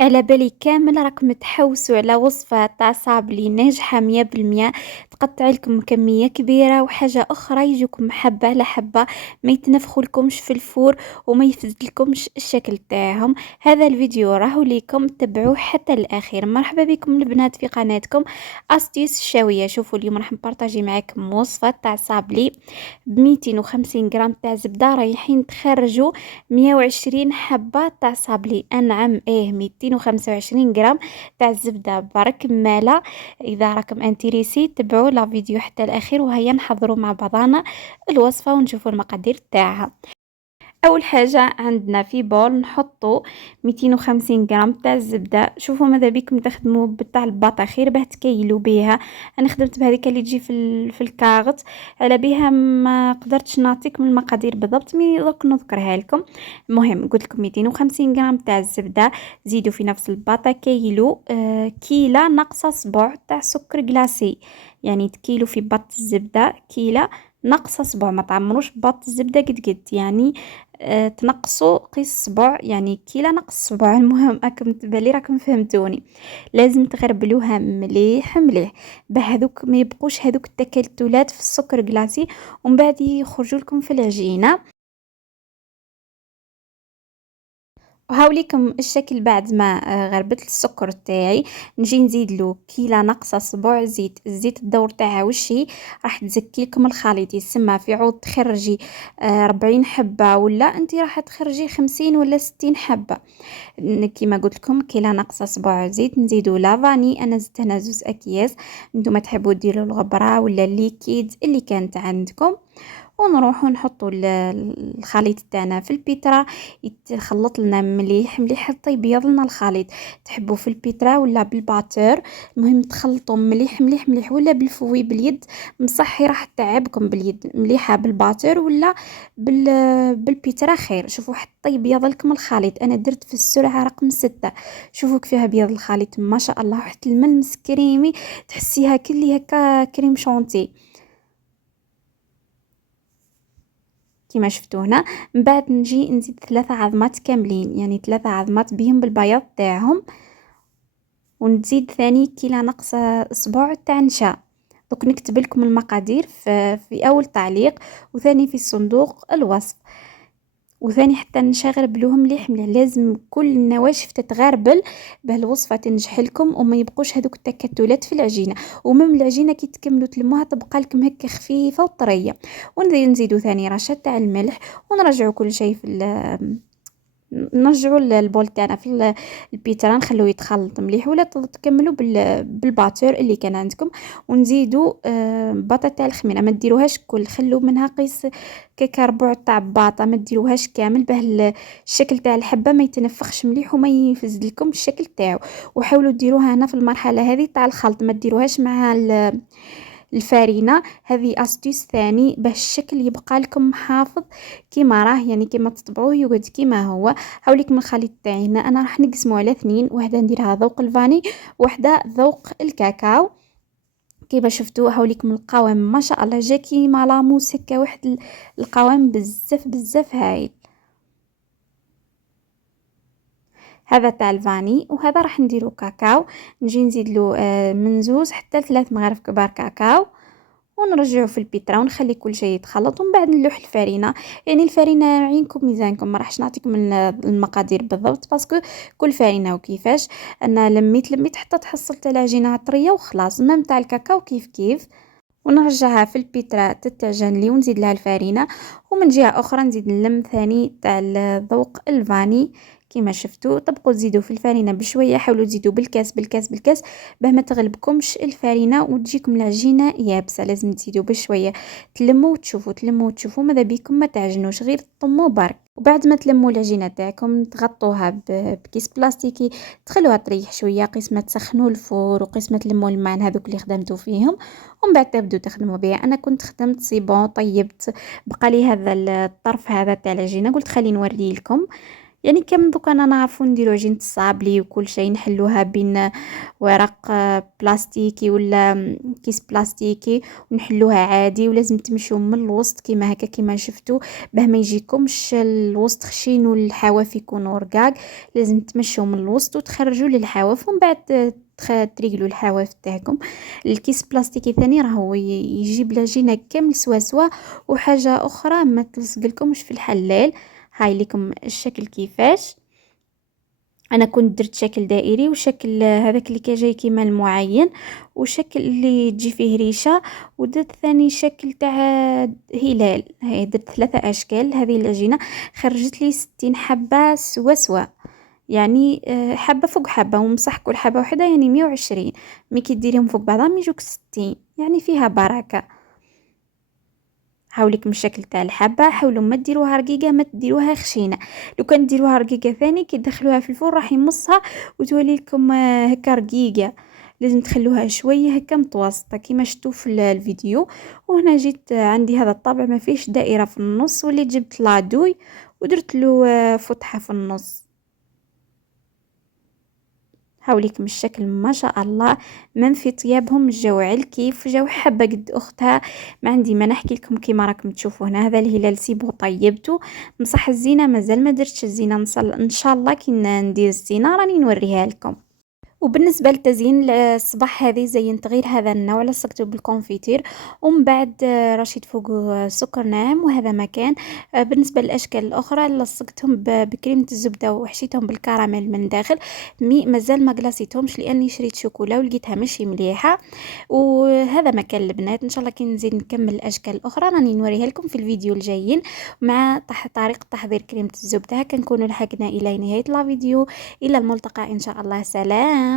على بالي كامل راكم تحوسوا على وصفة تاع صابلي ناجحة 100%. تقطعي لكم كمية كبيرة، وحاجة أخرى يجوكم حبة على حبة، ما يتنفخولكمش في الفور وما يفسدلكمش الشكل تاعهم. هذا الفيديو راهو ليكم، تبعوه حتى الأخير. مرحبا بكم البنات في قناتكم أستيس الشاوية. شوفوا اليوم راح نبارطاجي معاكم وصفة تاع صابلي ب 250 غرام تاع زبدة، رايحين تخرجوا 120 حبة تاع صابلي. أنعم إيه 225 غرام تاع الزبدة برك مالة. إذا راكم انتريسي تبعوا لا فيديو حتى الأخير، وهيا نحضروا مع بعضنا الوصفة ونشوفوا المقادير تاعها. اول حاجه عندنا في بول نحطو 250 غرام تاع الزبده. شوفوا ماذا بيكم تخدموا بتاع البطاخير باه تكيلوا بها. انا خدمت بهذيك اللي تجي في الكاغط، على بها ما قدرتش نعطيكم المقادير بالضبط، مي دوك نذكرها لكم. المهم قلت لكم 250 غرام تاع الزبده، زيدوا في نفس الباطا كيلو كيله ناقصه صبع تاع سكر كلاصي. يعني تكيلو في باط الزبده كيله ناقصه صبع، ما تعمروش باط الزبده قد يعني. تنقصوا قيس صبع، يعني كيلة نقص صبع. المهم راكم تبالي راكم فهمتوني. لازم تغربلوها مليح مليح، بهذوك ما يبقوش هذوك التكتلات في السكر كلاصي، ومن بعد يخرجوا لكم في العجينة. وهاوليكم الشكل بعد ما غربت السكر تاعي. نجي نزيد له كيلة ناقصة صباع زيت. الزيت الدور تاعها وشي راح تزكي لكم الخليط. يسمى في عوض تخرجي 40 حبة، ولا انتي راح تخرجي 50 ولا 60 حبة. كيما قلت لكم كيلة ناقصة صباع زيت. نزيدو لافاني، انا زدت هنا 2 اكياس. نتوما تحبوا ديروا الغبرة ولا الليكيد اللي كانت عندكم. ونروحو نحطو الخليط تاعنا في البيترا، يتخلط لنا مليح مليح حتى يبيض لنا الخليط. تحبوا في البيترا ولا بالباتور، المهم تخلطوا مليح مليح مليح، ولا بالفوي باليد مصحي راح تعبكم باليد مليحه. بالباتور ولا بالبيترا خير. شوفوا حتى يبيض لكم الخليط. انا درت في السرعه رقم 6. شوفوا كيفاه بيض الخليط ما شاء الله، حتى الملمس كريمي، تحسيها كلي هكا كريم شونتي كيما شفتوا هنا. من بعد نجي نزيد 3 عظمات كاملين، يعني 3 عظمات بهم بالبياض تاعهم. ونزيد ثاني كيلة ناقصة اسبوع تاع نشا. دوك نكتب لكم المقادير في اول تعليق، وثاني في صندوق الوصف. وثاني حتى نشغل بلوهم مليح مليح. لازم كل النواشف تتغربل باه الوصفه تنجح لكم، وما يبقوش هذوك التكتلات في العجينه. ومم العجينه كي تكملوا تلموها تبقى لكم هكا خفيفه وطريه. ونزيدوا ثاني رشه تاع الملح، ونرجعوا كل شيء نرجعوا البول تاعنا في البيترا، نخلوه يتخلط مليح، ولا تكملوا بالباتور اللي كان عندكم. ونزيدوا بطاطا تاع الخميره، ما ديروهاش كل، خلوا منها قيس كيكا ربع تاع باطا، ما ديروهاش كامل باه الشكل تاع الحبه ما يتنفخش مليح وما يفسد لكم الشكل تاعو. وحاولوا ديروها هنا في المرحله هذه تاع الخلط، ما ديروهاش مع الفارينة. هذه أستيس ثاني باش الشكل يبقى لكم محافظ كيما راه، يعني كيما تطبعوه يقعد كيما هو. هاوليك من الخليط تاعي هنا انا راح نقسمه على 2، وحده نديرها ذوق الفاني، وحده ذوق الكاكاو. كيما شفتوا هاوليكم القوام ما شاء الله جا كيما لاموس هكا، واحد القوام بزاف بزاف هايل. هذا تاع الفاني، وهذا راح نديرو كاكاو. نجي نزيد له من 2 حتى 3 مغارف كبار كاكاو، ونرجعه في البيترا، ونخلي كل شيء يتخلط. ومن بعد نلوح الفرينه. يعني الفرينه عينكم ميزانكم، ما راحش نعطيكم المقادير بالضبط باسكو كل فرينه وكيفاش. انا لميت حتى تحصلت على عجينه طريه وخلاص. مام تاع الكاكاو كيف كيف. ونرجعها في البيترا تتعجن لي، ونزيد لها الفرينه. ومن جهه اخرى نزيد نلم ثاني تاع الذوق الفاني. كيما شفتوا تبقوا تزيدوا في الفرينه بشويه، حاولوا تزيدوا بالكاس بالكاس بالكاس باه ما تغلبكمش الفرينه وتجيكم العجينه يابسه. لازم تزيدوا بشويه، تلموا وتشوفوا تلموا وتشوفوا، ماذا بيكم ما تعجنوش، غير طموا برك. وبعد ما تلموا العجينه تاعكم تغطوها بكيس بلاستيكي، تخلوها تريح شويه، قسمه تسخنوا الفور وقسمه تلموا الماء هذوك اللي خدمتوا فيهم، ومن بعد تبدو تخدموا بها. انا كنت خدمت سيبون طيبت، بقى لي هذا الطرف هذا تاع العجينه، قلت خلي نوري لكم يعني كان دوكا انا نعرفو نديرو عجينة الصابلي وكل شيء نحلوها بين ورق بلاستيكي ولا كيس بلاستيكي، ونحلوها عادي، ولازم تمشيو من الوسط كيما هكا كيما شفتو، باه ما يجيكمش الوسط خشين والحواف يكونوا رقاق. لازم تمشيو من الوسط وتخرجوا للحواف، ومن بعد تريقلوا الحواف تاعكم. الكيس بلاستيكي ثاني راهو يجيب العجينة كامل سوا سوا. وحاجة اخرى ما تلصقلكمش في الحلال. هاي لكم الشكل كيفاش. انا كنت درت شكل دائري، وشكل هذاك اللي كيجي كيما المعين، وشكل اللي تجي فيه ريشة، ودرت ثاني شكل تاع هلال. هاي درت 3 اشكال. هذه العجينة خرجت لي 60 حبة سوا سوا، يعني حبة فوق حبة، ومصح كل حبة وحدة يعني 120. مي كي ديريهم فوق بعضهم يجوك 60، يعني فيها بركة. هاوليك من الشكل تاع الحبة، حاولوا ما ديروها رقيقة، ما تديروها خشينة. لو كان ديروها رقيقة ثاني كي تدخلوها في الفرن راح يمصها وتولي لكم هكا رقيقة. لازم تخلوها شوية هكا متوسطة كيما شفتوا في الفيديو. وهنا جيت عندي هذا الطابع ما فيش دائرة في النص، واللي جبت لادوي ودرت له فتحة في النص. هاوليك من الشكل ما شاء الله. من في طيابهم جاو على الكيف، جاو حبة قد أختها. ما عندي ما نحكي لكم كيما راكم تشوفوا هنا. هذا الهلال سيبو طيبته. مصح الزينة مازال ما درتش الزينة، إن شاء الله كي ندير الزينة راني نوريها لكم. وبالنسبة لتزيين الصباح هذه زينت غير هذا النوع، لصقته بالكونفيتير، ومن بعد رشيت فوق سكر ناعم، وهذا مكان. بالنسبة للأشكال الأخرى لصقتهم بكريمة الزبدة وحشيتهم بالكراميل من داخل. مازال ما قلاصيتهمش لأني شريت شوكولا ولقيتها ماشي مليحة. وهذا مكان البنات. إن شاء الله كي نزيد نكمل الأشكال الأخرى راني نوريها لكم في الفيديو الجايين، مع طريقة تحضير كريمة الزبدة. هكا نكونوا لحقنا إلى نهاية الفيديو. إلى الملتقى إن شاء الله. سلام.